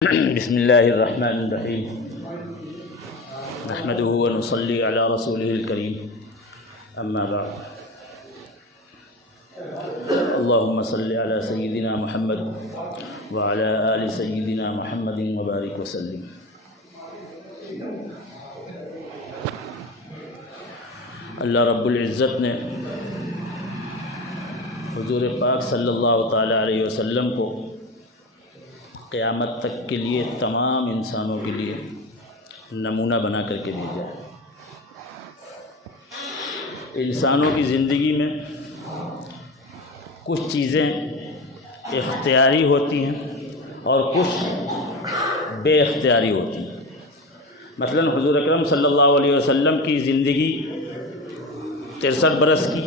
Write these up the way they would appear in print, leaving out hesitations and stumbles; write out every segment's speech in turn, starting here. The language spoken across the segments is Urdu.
بسم اللہ الرحمن الرحیم نحمده ونصلی علی رسوله الکریم اما بعد اللہم صلی علی سیدنا محمد وعلی آل سیدنا محمد وبارک وسلم۔ اللہ رب العزت نے حضور پاک صلی اللہ تعالیٰ علیہ وسلم کو قیامت تک کے لیے تمام انسانوں کے لیے نمونہ بنا کر کے بھیجا ہے۔ انسانوں کی زندگی میں کچھ چیزیں اختیاری ہوتی ہیں اور کچھ بے اختیاری ہوتی ہیں۔ مثلا حضور اکرم صلی اللہ علیہ وسلم کی زندگی 63 برس کی،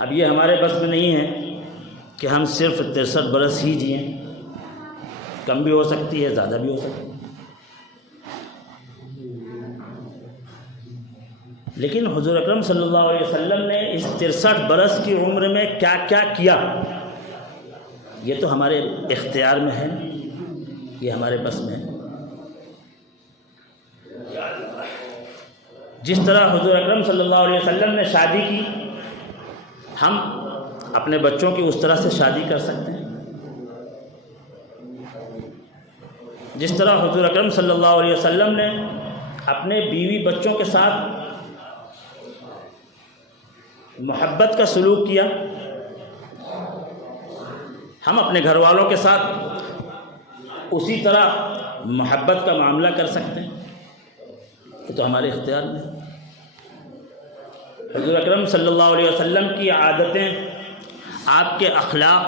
اب یہ ہمارے بس میں نہیں ہے کہ ہم صرف 63 برس ہی جئیں، کم بھی ہو سکتی ہے، زیادہ بھی ہو سکتی ہے، لیکن حضور اکرم صلی اللہ علیہ وسلم نے اس 63 برس کی عمر میں کیا کیا کیا، یہ تو ہمارے اختیار میں ہے، یہ ہمارے بس میں ہے۔ جس طرح حضور اکرم صلی اللہ علیہ وسلم نے شادی کی، ہم اپنے بچوں کی اس طرح سے شادی کر سکتے ہیں۔ جس طرح حضور اکرم صلی اللہ علیہ وسلم نے اپنے بیوی بچوں کے ساتھ محبت کا سلوک کیا، ہم اپنے گھر والوں کے ساتھ اسی طرح محبت کا معاملہ کر سکتے ہیں، یہ تو ہمارے اختیار میں ہے۔ حضور اکرم صلی اللہ علیہ وسلم کی عادتیں، آپ کے اخلاق،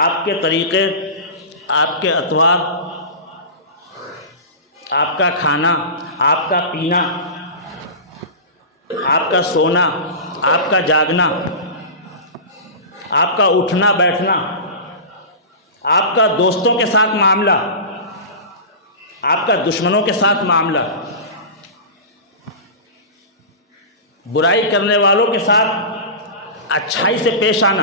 آپ کے طریقے، آپ کے اطوار، آپ کا کھانا، آپ کا پینا، آپ کا سونا، آپ کا جاگنا، آپ کا اٹھنا بیٹھنا، آپ کا دوستوں کے ساتھ معاملہ، آپ کا دشمنوں کے ساتھ معاملہ، برائی کرنے والوں کے ساتھ اچھائی سے پیش آنا،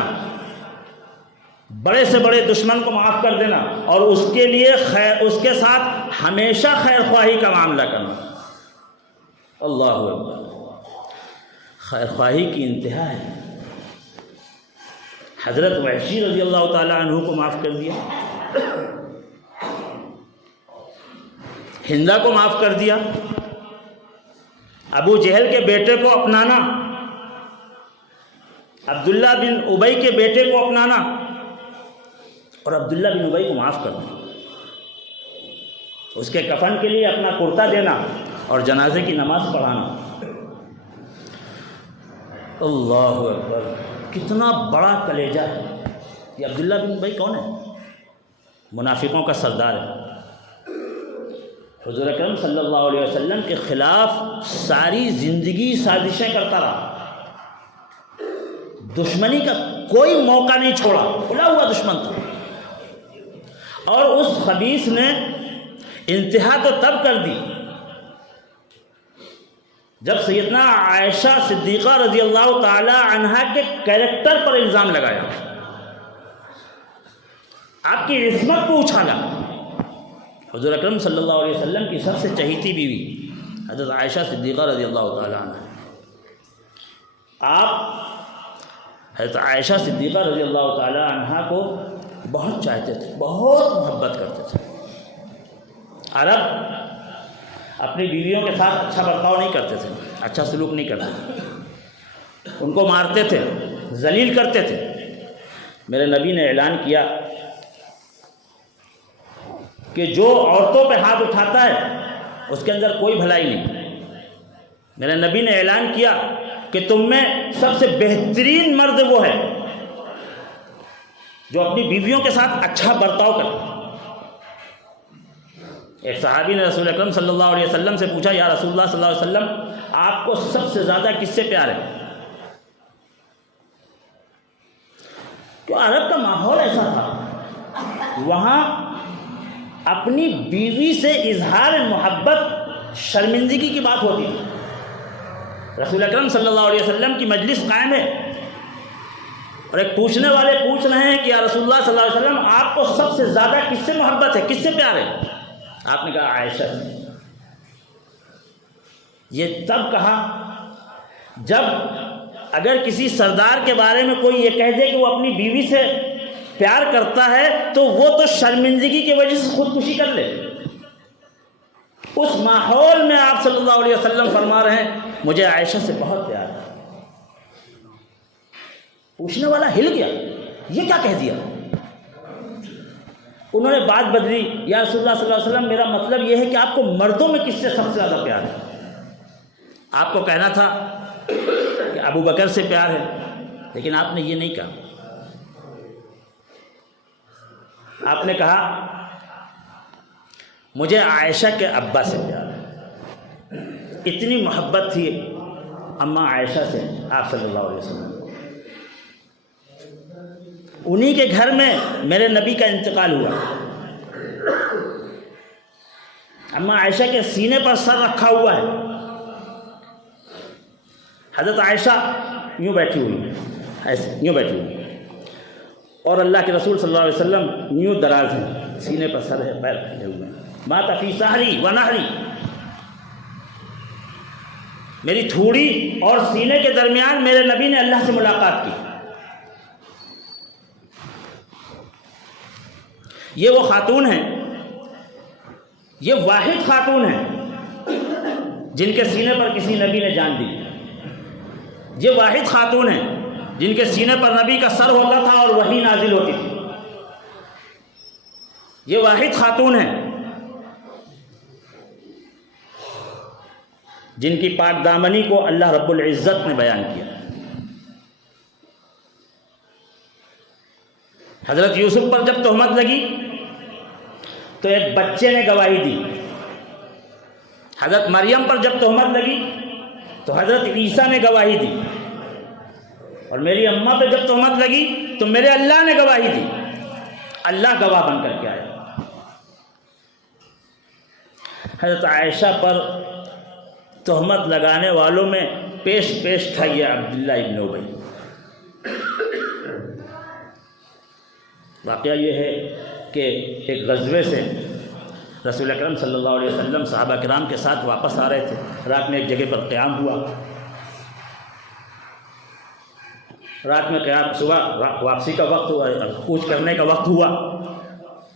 بڑے سے بڑے دشمن کو معاف کر دینا اور اس کے لیے اس کے ساتھ ہمیشہ خیر خواہی کا معاملہ کرنا۔ اللہ اکبر، خیر خواہی کی انتہا ہے۔ حضرت وحشی رضی اللہ تعالیٰ عنہ کو معاف کر دیا، ہندا کو معاف کر دیا، ابو جہل کے بیٹے کو اپنانا، عبداللہ بن ابی کے بیٹے کو اپنانا اور عبداللہ بن ابی کو معاف کرنا، اس کے کفن کے لیے اپنا کرتا دینا اور جنازے کی نماز پڑھانا۔ اللہ اکبر، کتنا بڑا کلیجہ ہے یہ۔ عبداللہ بن ابی کون ہے؟ منافقوں کا سردار ہے۔ حضور اکرم صلی اللہ علیہ وسلم کے خلاف ساری زندگی سازشیں کرتا رہا، دشمنی کا کوئی موقع نہیں چھوڑا، کھلا ہوا دشمن تھا، اور اس خبیث نے انتہا تو تب کر دی جب سیدنا عائشہ صدیقہ رضی اللہ تعالی عنہا کے کیریکٹر پر الزام لگایا، آپ کی عصمت کو اچھالا۔ حضور اکرم صلی اللہ علیہ وسلم کی سب سے چہیتی بیوی حضرت عائشہ صدیقہ رضی اللہ تعالی عنہ، آپ حضرت عائشہ صدیقہ رضی اللہ تعالی عنہ کو بہت چاہتے تھے، بہت محبت کرتے تھے۔ عرب اپنی بیویوں کے ساتھ اچھا برتاؤ نہیں کرتے تھے، اچھا سلوک نہیں کرتے تھے، ان کو مارتے تھے، ذلیل کرتے تھے۔ میرے نبی نے اعلان کیا کہ جو عورتوں پہ ہاتھ اٹھاتا ہے اس کے اندر کوئی بھلائی نہیں۔ میرے نبی نے اعلان کیا کہ تم میں سب سے بہترین مرد وہ ہے جو اپنی بیویوں کے ساتھ اچھا برتاؤ کرتا۔ ایک صحابی نے رسول اکرم صلی اللہ علیہ وسلم سے پوچھا، یا رسول اللہ صلی اللہ علیہ وسلم، آپ کو سب سے زیادہ کس سے پیار ہے؟ کیوں عرب کا ماحول ایسا تھا، وہاں اپنی بیوی سے اظہار محبت شرمندگی کی بات ہوتی تھی۔ رسول اکرم صلی اللہ علیہ وسلم کی مجلس قائم ہے اور ایک پوچھنے والے پوچھ رہے ہیں کہ یا رسول اللہ صلی اللہ علیہ وسلم آپ کو سب سے زیادہ کس سے محبت ہے، کس سے پیار ہے؟ آپ نے کہا عائشہ سے۔ یہ تب کہا جب اگر کسی سردار کے بارے میں کوئی یہ کہہ دے کہ وہ اپنی بیوی سے پیار کرتا ہے تو وہ تو شرمندگی کی وجہ سے خودکشی کر لے۔ اس ماحول میں آپ صلی اللہ علیہ وسلم فرما رہے ہیں مجھے عائشہ سے بہت پیار ہے۔ پوچھنے والا ہل گیا، یہ کیا کہہ دیا؟ انہوں نے بات بدلی، یا رسول اللہ صلی اللہ علیہ وسلم میرا مطلب یہ ہے کہ آپ کو مردوں میں کس سے سب سے زیادہ پیار ہے؟ آپ کو کہنا تھا کہ ابو بکر سے پیار ہے، لیکن آپ نے یہ نہیں کہا۔ آپ نے کہا مجھے عائشہ کے ابا سے پیار ہے۔ اتنی محبت تھی اماں عائشہ سے آپ صلی اللہ علیہ وسلم۔ انہی کے گھر میں میرے نبی کا انتقال ہوا۔ اماں عائشہ کے سینے پر سر رکھا ہوا ہے، حضرت عائشہ یوں بیٹھی ہوئی ہے، ایسے یوں بیٹھی ہوئی ہے، اور اللہ کے رسول صلی اللہ علیہ وسلم یوں دراز ہیں، سینے پر سر ہے، پیر پھیلے ہوئے ہیں۔ مات فی سحری و نحری، میری تھوڑی اور سینے کے درمیان میرے نبی نے اللہ سے ملاقات کی۔ یہ وہ خاتون ہیں، یہ واحد خاتون ہیں جن کے سینے پر کسی نبی نے جان دی۔ یہ واحد خاتون ہیں جن کے سینے پر نبی کا سر ہوتا تھا اور وحی نازل ہوتی تھی۔ یہ واحد خاتون ہیں جن کی پاک دامنی کو اللہ رب العزت نے بیان کیا۔ حضرت یوسف پر جب تہمت لگی تو ایک بچے نے گواہی دی، حضرت مریم پر جب تہمت لگی تو حضرت عیسیٰ نے گواہی دی، اور میری اماں پہ جب تہمت لگی تو میرے اللہ نے گواہی دی۔ اللہ گواہ بن کر کے آیا۔ حضرت عائشہ پر تہمت لگانے والوں میں پیش تھا یہ عبداللہ ابن ابی۔ واقعہ یہ ہے کہ ایک غزوے سے رسول اکرم صلی اللہ علیہ وسلم صحابہ کرام کے ساتھ واپس آ رہے تھے۔ رات میں ایک جگہ پر قیام ہوا، رات میں قیام، صبح واپسی کا وقت ہوا، کوچ کرنے کا وقت ہوا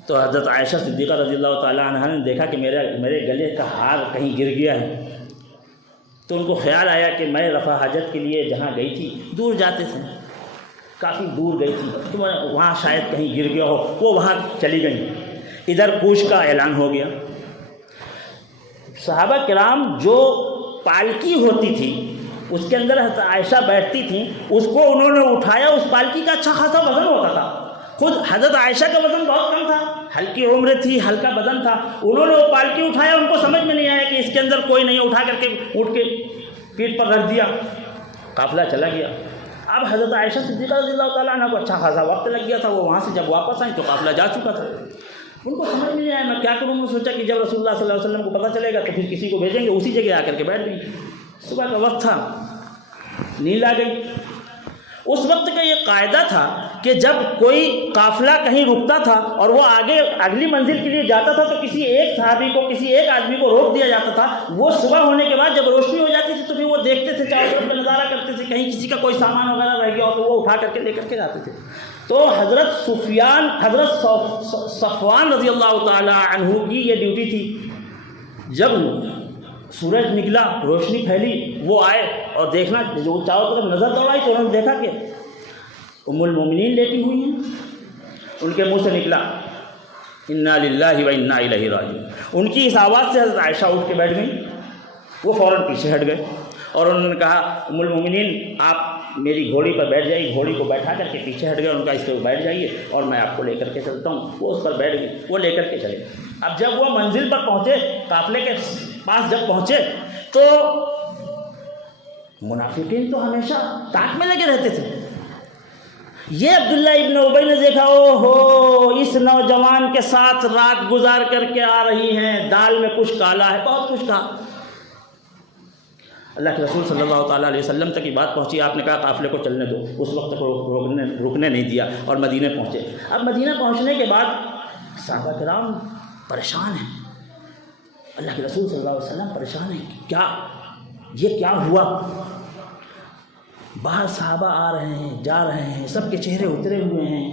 تو حضرت عائشہ صدیقہ رضی اللہ تعالیٰ عنہا نے دیکھا کہ میرے گلے کا ہار کہیں گر گیا ہے، تو ان کو خیال آیا کہ میں رفع حاجت کے لیے جہاں گئی تھی، دور جاتے تھے، کافی دور گئی تھی تو وہاں شاید کہیں گر گیا ہو، وہ وہاں چلی گئی۔ ادھر کوچ کا اعلان ہو گیا۔ صحابہ کرام جو پالکی ہوتی تھی اس کے اندر حضرت عائشہ بیٹھتی تھیں، اس کو انہوں نے اٹھایا، اس پالکی کا اچھا خاصا وزن ہوتا تھا۔ خود حضرت عائشہ کا وزن بہت کم تھا، ہلکی عمر تھی، ہلکا بدن تھا، انہوں نے وہ پالکی اٹھایا، ان کو سمجھ میں نہیں آیا کہ اس کے اندر کوئی نہیں، اٹھا کر کے اٹھ کے پیٹھ پر رکھ دیا، قافلہ چلا گیا۔ اب حضرت عائشہ صدیقہ رضی اللہ تعالیٰ عنہ کو اچھا خاصا وقت لگ گیا تھا، وہ وہاں سے جب واپس آئیں تو قافلہ جا چکا تھا۔ ان کو سمجھ نہیں آیا میں کیا کروں، میں سوچا کہ جب رسول اللہ صلی اللہ علیہ وسلم کو پتہ چلے گا تو پھر کسی کو بھیجیں گے، اسی جگہ آ کر کے بیٹھ گئی۔ صبح کا وقت تھا، نیند آ گئی۔ اس وقت کا یہ قاعدہ تھا کہ جب کوئی قافلہ کہیں رکتا تھا اور وہ آگے اگلی منزل کے لیے جاتا تھا تو کسی ایک صحابی کو، کسی ایک آدمی کو روک دیا جاتا تھا۔ وہ صبح ہونے کے بعد جب روشنی ہو جاتی تھی تو پھر وہ دیکھتے تھے، چاروں طرف نظارہ کرتے تھے، کہیں کسی کا کوئی سامان وغیرہ رہ گیا ہو تو وہ اٹھا کر کے لے کر کے جاتے تھے۔ تو حضرت صفوان رضی اللہ تعالی عنہ کی یہ ڈیوٹی تھی، جب سورج نکلا، روشنی پھیلی، وہ آئے اور دیکھنا، جو چاروں طرف نظر دوڑائی تو انہوں نے دیکھا کہ ام المومنین لیٹی ہوئی ہیں۔ ان کے منہ سے نکلا انا للہ و انا الیہ راجعون۔ ان کی اس آواز سے حضرت عائشہ اٹھ کے بیٹھ گئیں، وہ فوراً پیچھے ہٹ گئے اور انہوں نے کہا ام المومنین آپ میری گھوڑی پر بیٹھ جائیے۔ گھوڑی کو بیٹھا کر کے پیچھے ہٹ گئے، ان کا اس پہ بیٹھ جائیے اور میں آپ کو لے کر کے چلتا ہوں۔ وہ اس پر بیٹھ گئی، وہ لے کر کے چلے۔ اب جب وہ منزل پر پہنچے، قافلے کے پاس جب پہنچے تو منافقین تو ہمیشہ تاک میں لگے رہتے تھے۔ یہ عبداللہ ابن ابی نے دیکھا، او ہو اس نوجوان کے ساتھ رات گزار کر کے آ رہی ہیں، دال میں کچھ کالا ہے، بہت کچھ کہا۔ اللہ کے رسول صلی اللہ تعالیٰ علیہ وسلم تک یہ بات پہنچی. آپ نے کہا قافلے کو چلنے دو. اس وقت تک رکنے نہیں دیا اور مدینہ پہنچے. اب مدینہ پہنچنے کے بعد صحابہ کرام پریشان ہیں. اللہ کے رسول صلی اللہ علیہ وسلم پریشان ہیں کیا یہ کیا ہوا. باہر صحابہ آ رہے ہیں جا رہے ہیں, سب کے چہرے اترے ہوئے ہیں.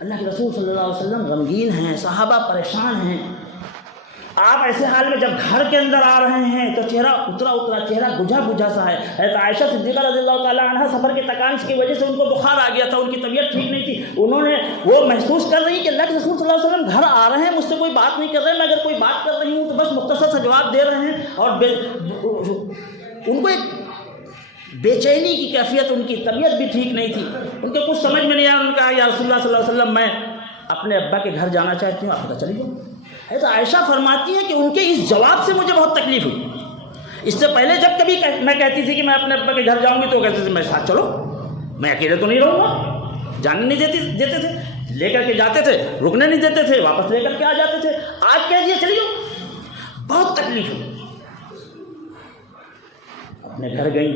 اللہ کے رسول صلی اللہ علیہ وسلم غمگین ہیں, صحابہ پریشان ہیں. آپ ایسے حال میں جب گھر کے اندر آ رہے ہیں تو چہرہ اترا چہرہ بجھا سا ہے. حضرت عائشہ صدیقہ رضی اللہ تعالیٰ عنہ سفر کے تکانس کی وجہ سے ان کو بخار آ گیا تھا, ان کی طبیعت ٹھیک نہیں تھی. انہوں نے وہ محسوس کر رہی کہ اللہ کے رسول صلی اللہ علیہ وسلم گھر آ رہے ہیں, مجھ سے کوئی بات نہیں کر رہے, میں اگر کوئی بات کر رہی ہوں تو بس مختصر سا جواب دے رہے ہیں. اور ان کو ایک بے چینی کی کیفیت, ان کی طبیعت بھی ٹھیک نہیں تھی. ان کو کچھ سمجھ میں نہیں آیا. ان کا یا رسول اللہ صلی اللہ علیہ وسلم میں اپنے ابا کے گھر جانا چاہتی ہوں, آپ پتہ چلی جاؤ. حضرت عائشہ فرماتی ہیں کہ ان کے اس جواب سے مجھے بہت تکلیف ہوئی. اس سے پہلے جب کبھی میں کہتی تھی کہ میں اپنے ابا کے گھر جاؤں گی تو کہتے تھے میں ساتھ چلو, میں اکیلے تو نہیں رہوں گا. جانے نہیں دیتے تھے, لے کر کے جاتے تھے, رکنے نہیں دیتے تھے, واپس لے کر کے آ جاتے تھے. آج کہہ دیا چلی جاؤ, بہت تکلیف ہوئی. اپنے گھر گئیں,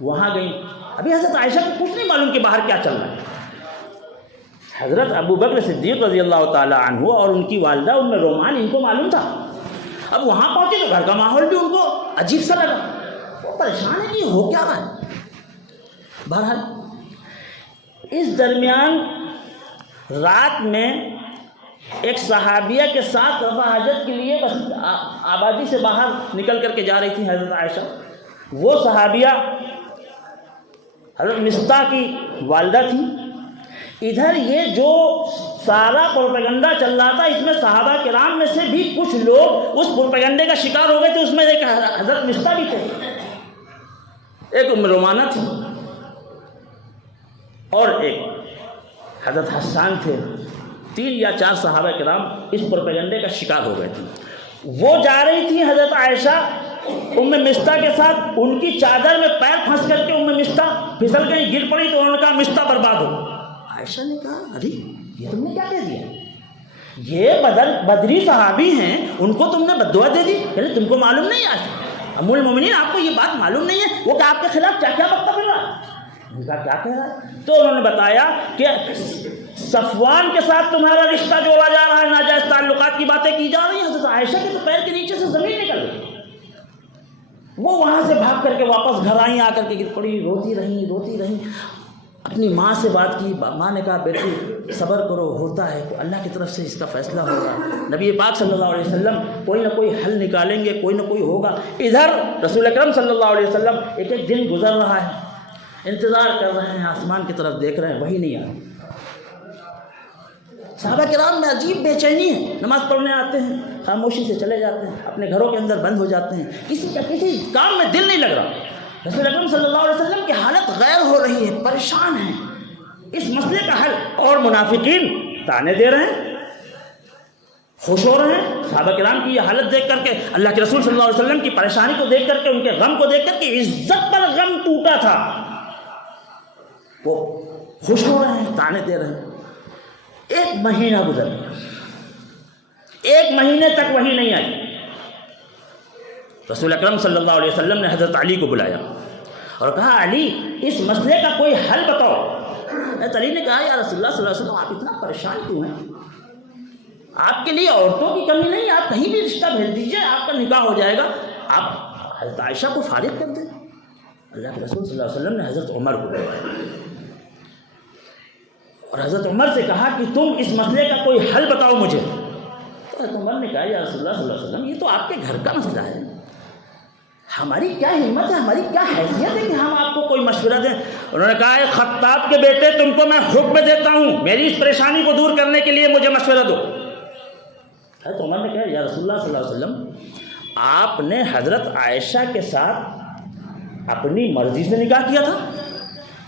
وہاں گئیں. ابھی حضرت عائشہ کو کچھ نہیں معلوم کہ باہر کیا چل رہا ہے. حضرت ابو بکر صدیق رضی اللہ تعالیٰ عنہ اور ان کی والدہ ام رومان ان کو معلوم تھا. اب وہاں پہنچے تو گھر کا ماحول بھی ان کو عجیب سا لگا. وہ پریشان ہے کہ ہو کیا رہا ہے. بہرحال اس درمیان رات میں ایک صحابیہ کے ساتھ رفع حاجت کے لیے آبادی سے باہر نکل کر کے جا رہی تھی حضرت عائشہ. وہ صحابیہ حضرت مصطح کی والدہ تھی. ادھر یہ جو سارا پروپیگنڈا چل رہا تھا اس میں صحابہ کرام میں سے بھی کچھ لوگ اس پروپیگنڈے کا شکار ہو گئے تھے. اس میں ایک حضرت مصطح بھی تھے, ایک ام رومانہ تھی اور ایک حضرت حسان تھے. 3 یا 4 صحابہ کرام اس پروپیگنڈے کا شکار ہو گئے تھے. وہ جا رہی تھی حضرت عائشہ ام مصطح کے ساتھ. ان کی چادر میں پیر پھنس کر کے ام مصطح پھسل گئی, گر پڑی. تو انہوں نے کہا مصطح برباد ہو. عائشہ نے کہا ارے یہ تم نے کیا کہہ دیا, یہ بدری صحابی ہیں, ان کو تم نے بددعا دے دی. یعنی تم کو معلوم نہیں, آج ام المومنین آپ کو یہ بات معلوم نہیں ہے وہ کہ آپ کے خلاف کیا کیا بکتا پھر رہا. ان کا کیا کہہ رہا ہے. تو انہوں نے بتایا کہ صفوان کے ساتھ تمہارا رشتہ جوڑا جا رہا ہے, ناجائز تعلقات کی باتیں کی جا رہی ہیں. حضرت عائشہ کے تو پیر کے نیچے سے زمین نکل گئی. وہ وہاں سے بھاگ کر کے واپس گھر آئیں, آ کر کے گر پڑی, روتی رہیں. اپنی ماں سے بات کی. ماں نے کہا بیٹی صبر کرو, ہوتا ہے, اللہ کی طرف سے اس کا فیصلہ ہوگا. نبی پاک صلی اللہ علیہ وسلم کوئی نہ کوئی حل نکالیں گے, کوئی نہ کوئی ہوگا. ادھر رسول اکرم صلی اللہ علیہ وسلم ایک ایک دن گزر رہا ہے, انتظار کر رہے ہیں, آسمان کی طرف دیکھ رہے ہیں, وہی نہیں آ رہا. صحابہ کرام میں عجیب بے چینی ہے. نماز پڑھنے آتے ہیں, خاموشی سے چلے جاتے ہیں, اپنے گھروں کے اندر بند ہو جاتے ہیں, کسی کام میں دل نہیں لگ رہا. رسول اکرم صلی اللہ علیہ وسلم کی حالت غیر ہو رہی ہے, پریشان ہیں اس مسئلے کا حل. اور منافقین تانے دے رہے ہیں, خوش ہو رہے ہیں. صحابہ کرام کی یہ حالت دیکھ کر کے, اللہ کے رسول صلی اللہ علیہ وسلم کی پریشانی کو دیکھ کر کے, ان کے غم کو دیکھ کر کے عزت پر غم ٹوٹا تھا. وہ خوش ہو رہے ہیں, تانے دے رہے ہیں. 1 مہینہ گزر گیا, 1 مہینے تک وہی نہیں آئی. رسول اکرم صلی اللہ علیہ وسلم نے حضرت علی کو بلایا اور کہا علی اس مسئلے کا کوئی حل بتاؤ. حضرت علی نے کہا یا رسول اللہ صلی اللہ علیہ وسلم آپ اتنا پریشان کیوں ہیں, آپ کے لیے عورتوں کی کمی نہیں, آپ کہیں بھی رشتہ بھیج دیجیے, آپ کا نکاح ہو جائے گا, آپ حضرت عائشہ کو فارغ کر دیں. اللہ کے رسول صلی اللہ علیہ وسلم نے حضرت عمر کو بلایا اور حضرت عمر سے کہا کہ تم اس مسئلے کا کوئی حل بتاؤ مجھے. تو حضرت عمر نے کہا یا رسول اللہ صلی اللہ علیہ وسلم یہ تو آپ کے گھر کا مسئلہ ہے, ہماری کیا ہمت ہے, ہماری کیا حیثیت ہے کہ ہم آپ کو کوئی مشورہ دیں. انہوں نے کہا خطاب کے بیٹے تم کو میں حکم دیتا ہوں, میری اس پریشانی کو دور کرنے کے لیے مجھے مشورہ دو. حضرت عمر نے کہا یا رسول اللہ صلی اللہ علیہ وسلم آپ نے حضرت عائشہ کے ساتھ اپنی مرضی سے نکاح کیا تھا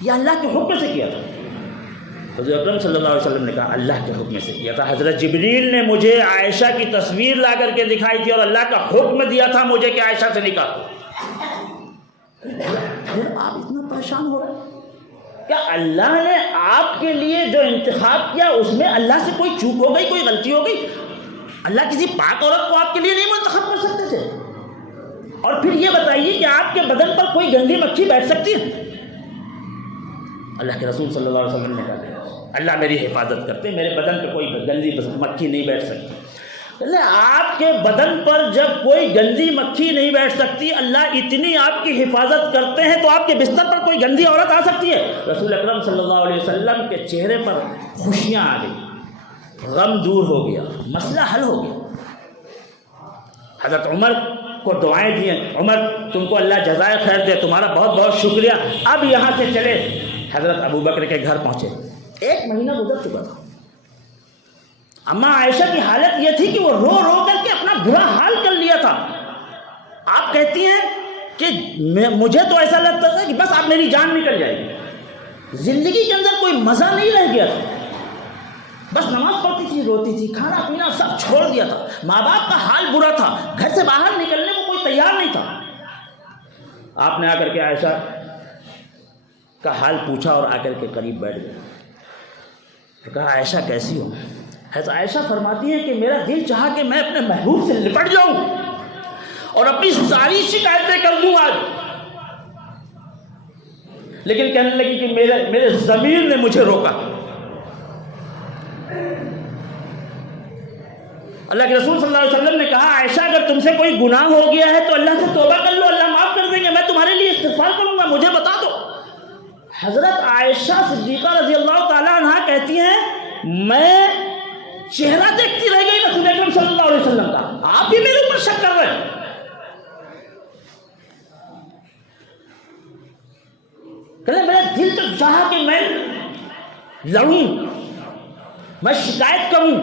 یا اللہ کے حکم سے کیا تھا. حضرت اکرم صلی اللہ علیہ وسلم نے کہا اللہ کے حکم سے کیا تھا. حضرت جبریل نے مجھے عائشہ کی تصویر لا کر کے دکھائی تھی اور اللہ کا حکم دیا تھا مجھے کہ عائشہ سے نکاح. پھر آپ اتنا پریشان ہو رہے, کیا اللہ نے آپ کے لیے جو انتخاب کیا اس میں اللہ سے کوئی چوک ہو گئی, کوئی غلطی ہو گئی؟ اللہ کسی پاک عورت کو آپ کے لیے نہیں منتخب کر سکتے تھے؟ اور پھر یہ بتائیے کہ آپ کے بدن پر کوئی گندی مکھی بیٹھ سکتی ہے؟ اللہ کے رسول صلی اللہ علیہ وسلم نے کہا اللہ میری حفاظت کرتے، میرے بدن پہ کوئی گندی مکھی نہیں بیٹھ سکتی۔ آپ کے بدن پر جب کوئی گندی مکھی نہیں بیٹھ سکتی، اللہ اتنی آپ کی حفاظت کرتے ہیں، تو آپ کے بستر پر کوئی گندی عورت آ سکتی ہے؟ رسول اکرم صلی اللہ علیہ وسلم کے چہرے پر خوشیاں آ گئی، غم دور ہو گیا، مسئلہ حل ہو گیا۔ حضرت عمر کو دعائیں دی ہیں، عمر تم کو اللہ جزائے خیر دے، تمہارا بہت بہت شکریہ، اب یہاں سے چلے۔ حضرت ابو بکر کے گھر پہنچے، 1 مہینہ گزر چکا تھا۔ اما عائشہ کی حالت یہ تھی کہ وہ رو رو کر کے اپنا برا حال کر لیا تھا۔ آپ کہتی ہیں کہ مجھے تو ایسا لگتا تھا کہ بس اب میری جان نکل جائے گی، زندگی کے اندر کوئی مزہ نہیں رہ گیا تھا، بس نماز پڑھتی تھی، روتی تھی، کھانا پینا سب چھوڑ دیا تھا، ماں باپ کا حال برا تھا، گھر سے باہر نکلنے کو کوئی تیار نہیں تھا۔ آپ نے آ کر کے عائشہ کا حال پوچھا اور آ کر کے قریب بیٹھ گئے، کہا عائشہ کیسی ہو؟ حضرت عائشہ فرماتی ہے کہ میرا دل چاہا کہ میں اپنے محبوب سے لپٹ جاؤں اور اپنی ساری شکایتیں کر دوں آج، لیکن کہنے لگی کہ میرے ضمیر نے مجھے روکا۔ اللہ کے رسول صلی اللہ علیہ وسلم نے کہا عائشہ اگر تم سے کوئی گناہ ہو گیا ہے تو اللہ سے توبہ کر لو، اللہ معاف کر دیں گے، میں تمہارے لیے استغفار کروں گا، مجھے بتا دو۔ حضرت عائشہ صدیقہ رضی اللہ تعالیٰ عنہ کہتی ہیں میں چہرہ دیکھتی رہ گئی رسول اکرم صلی اللہ علیہ وسلم کا، آپ بھی میرے اوپر شک کر رہے ہیں۔ کہنے میرا دل تو چاہا کہ میں لڑوں، میں شکایت کروں،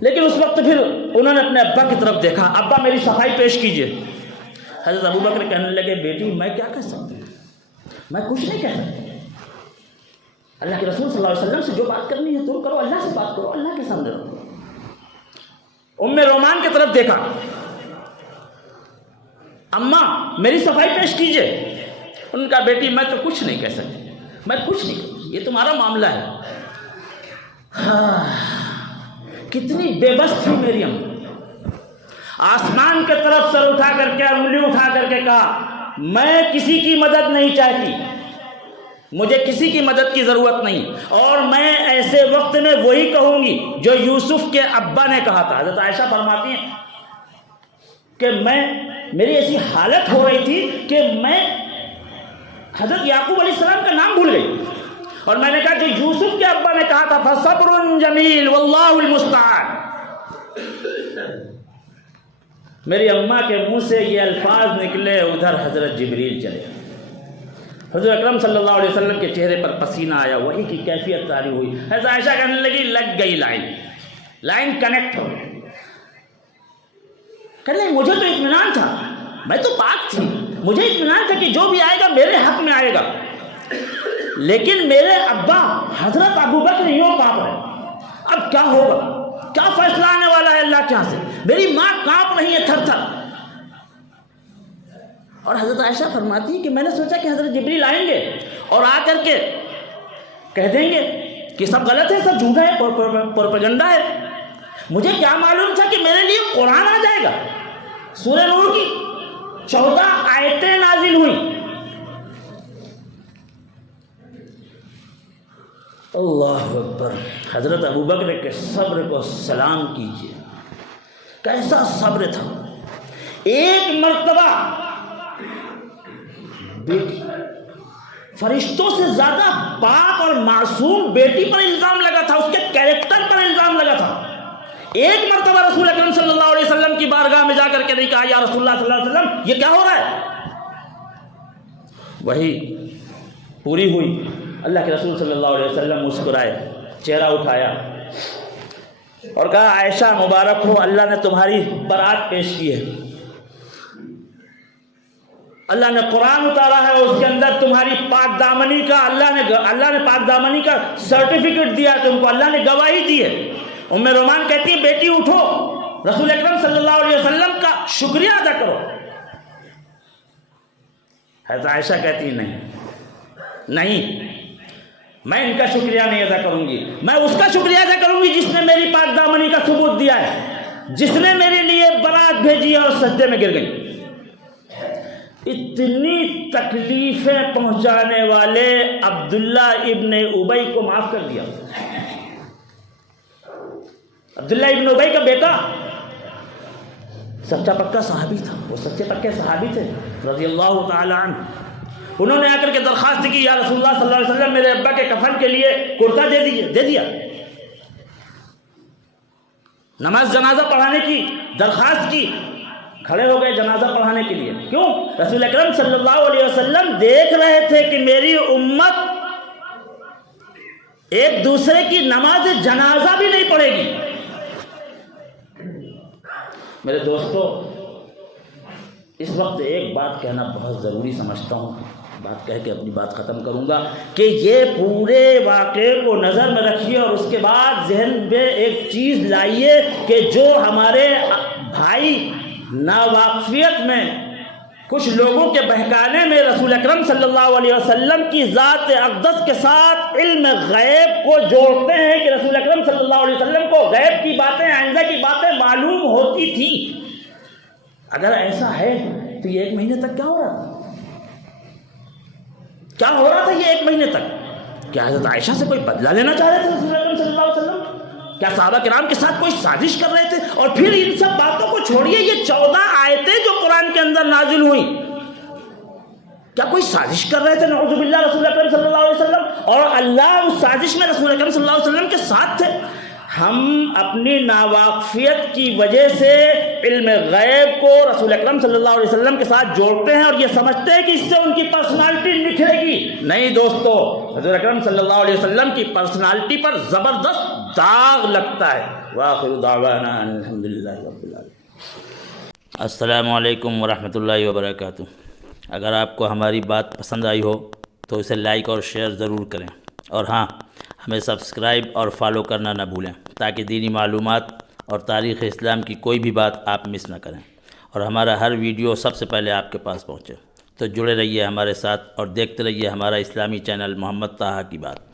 لیکن اس وقت پھر انہوں نے اپنے ابا کی طرف دیکھا، ابا میری صفائی پیش کیجئے۔ حضرت ابو بکر کہنے لگے بیٹی میں کیا کہہ سکتا ہوں، میں کچھ نہیں کہہ سکتا، اللہ کے رسول صلی اللہ علیہ وسلم سے جو بات کرنی ہے تم کرو، اللہ سے بات کرو، اللہ کے سامنے رکھو۔ ام رومان کی طرف دیکھا، اماں میری صفائی پیش کیجئے۔ ان کا بیٹی میں تو کچھ نہیں کہہ سکتی، میں کچھ نہیں کہوں، یہ تمہارا معاملہ ہے۔ کتنی بے بس تھی میری اماں، آسمان کی طرف سر اٹھا کر کے انگلی اٹھا کر کے کہا میں کسی کی مدد نہیں چاہتی، مجھے کسی کی مدد کی ضرورت نہیں، اور میں ایسے وقت میں وہی کہوں گی جو یوسف کے ابا نے کہا تھا۔ حضرت عائشہ فرماتی ہیں کہ میری ایسی حالت ہو رہی تھی کہ میں حضرت یعقوب علیہ السلام کا نام بھول گئی، اور میں نے کہا کہ یوسف کے ابا نے کہا تھا فَصَبْرٌ جَمِيلٌ وَاللَّهُ الْمُسْتَعَانُ۔ میری اماں کے منہ سے یہ الفاظ نکلے، ادھر حضرت جبریل چلے، حضرت اکرم صلی اللہ علیہ وسلم کے چہرے پر پسینہ آیا، وہی کی کیفیت طاری ہوئی۔ حضرت عائشہ کہنے لگی لگ گئی لائن کنیکٹ ہو گئی۔ کہنے لگی مجھے تو اطمینان تھا، میں تو پاک تھی، مجھے اطمینان تھا کہ جو بھی آئے گا میرے حق میں آئے گا، لیکن میرے ابا حضرت ابو بکر یوں کانپ رہے، اب کیا ہوگا، کیا فیصلہ آنے والا ہے اللہ کے یہاں سے؟ میری ماں کانپ رہی ہے تھر تھر۔ اور حضرت عائشہ فرماتی ہے کہ میں نے سوچا کہ حضرت جبریل آئیں گے اور آ کر کے کہہ دیں گے کہ سب غلط ہے، سب جھوٹا ہے، پروپیگنڈا ہے۔ مجھے کیا معلوم تھا کہ میرے لیے قرآن آ جائے گا۔ سورہ نور کی 14 آیتیں نازل ہوئیں۔ اللہ اکبر، حضرت ابوبکر کے صبر کو سلام کیجیے، کیسا صبر تھا۔ ایک مرتبہ بیٹی، فرشتوں سے زیادہ پاک اور معصوم بیٹی پر الزام لگا تھا، اس کے کیریکٹر پر الزام لگا تھا۔ ایک مرتبہ رسول اکرم صلی اللہ علیہ وسلم کی بارگاہ میں جا کر کے نہیں کہا یا رسول اللہ صلی اللہ علیہ وسلم یہ کیا ہو رہا ہے؟ وہی پوری ہوئی، اللہ کے رسول صلی اللہ علیہ وسلم مسکرائے، چہرہ اٹھایا اور کہا عائشہ مبارک ہو، اللہ نے تمہاری برات پیش کی ہے، اللہ نے قرآن اتارا ہے، اس کے اندر تمہاری پاک دامنی کا اللہ نے پاک دامنی کا سرٹیفکیٹ دیا تم کو، اللہ نے گواہی دی ہے۔ ام رومان کہتی ہے بیٹی اٹھو، رسول اکرم صلی اللہ علیہ وسلم کا شکریہ ادا کرو۔ حضرت عائشہ کہتی ہے نہیں، میں ان کا شکریہ نہیں ادا کروں گی، میں اس کا شکریہ ادا کروں گی جس نے میری پاک دامنی کا ثبوت دیا ہے، جس نے میرے لیے برات بھیجی اور سجدے میں گر گئی۔ اتنی تکلیفیں پہنچانے والے عبداللہ ابن ابی کو معاف کر دیا۔ عبداللہ ابن ابی کا بیٹا سچا پکا صحابی تھا، وہ سچے پکے صحابی تھے رضی اللہ تعالی عنہ۔ انہوں نے آ کر کے درخواست کی، یا رسول اللہ صلی اللہ علیہ وسلم میرے ابا کے کفن کے لیے کرتا دے دیجیے، دے دیا۔ نماز جنازہ پڑھانے کی درخواست کی، کھڑے ہو گئے جنازہ پڑھانے کے لیے۔ کیوں؟ رسول اکرم صلی اللہ علیہ وسلم دیکھ رہے تھے کہ میری امت ایک دوسرے کی نماز جنازہ بھی نہیں پڑھے گی۔ میرے دوستو، اس وقت ایک بات کہنا بہت ضروری سمجھتا ہوں، بات کہہ کے اپنی بات ختم کروں گا کہ یہ پورے واقعے کو نظر میں رکھیے اور اس کے بعد ذہن میں ایک چیز لائیے کہ جو ہمارے بھائی ناواقفیت میں کچھ لوگوں کے بہکانے میں رسول اکرم صلی اللہ علیہ وسلم کی ذات اقدس کے ساتھ علم غیب کو جوڑتے ہیں کہ رسول اکرم صلی اللہ علیہ وسلم کو غیب کی باتیں، آئندہ کی باتیں معلوم ہوتی تھیں۔ اگر ایسا ہے تو یہ 1 مہینے تک کیا ہو رہا تھا؟ کیا ہو رہا تھا یہ 1 مہینے تک؟ کیا حضرت عائشہ سے کوئی بدلہ لینا چاہ رہے تھے رسول اکرم صلی اللہ علیہ وسلم؟ کیا صحابہ کرام کے ساتھ کوئی سازش کر رہے تھے؟ اور پھر ان سب باتوں کو چھوڑیے، یہ 14 آیتیں جو قرآن کے اندر نازل ہوئیں، کیا کوئی سازش کر رہے تھے نعوذ باللہ رسول اکرم صلی اللہ علیہ وسلم؟ اور اللہ اس سازش میں رسول اکرم صلی اللہ علیہ وسلم کے ساتھ تھے۔ ہم اپنی ناواقفیت کی وجہ سے علم غیب کو رسول اکرم صلی اللہ علیہ وسلم کے ساتھ جوڑتے ہیں اور یہ سمجھتے ہیں کہ اس سے ان کی پرسنالٹی نکھرے گی۔ نہیں دوستو، حضرت اکرم صلی اللہ علیہ وسلم کی پرسنالٹی پر زبردست داغ لگتا ہے۔ وآخر دعوانا الحمدللہ رب العالمین۔ السلام علیکم ورحمۃ اللہ وبرکاتہ۔ اگر آپ کو ہماری بات پسند آئی ہو تو اسے لائک اور شیئر ضرور کریں، اور ہاں، ہمیں سبسکرائب اور فالو کرنا نہ بھولیں تاکہ دینی معلومات اور تاریخ اسلام کی کوئی بھی بات آپ مس نہ کریں اور ہمارا ہر ویڈیو سب سے پہلے آپ کے پاس پہنچے۔ تو جڑے رہیے ہمارے ساتھ اور دیکھتے رہیے ہمارا اسلامی چینل محمد طٰہٰ کی بات۔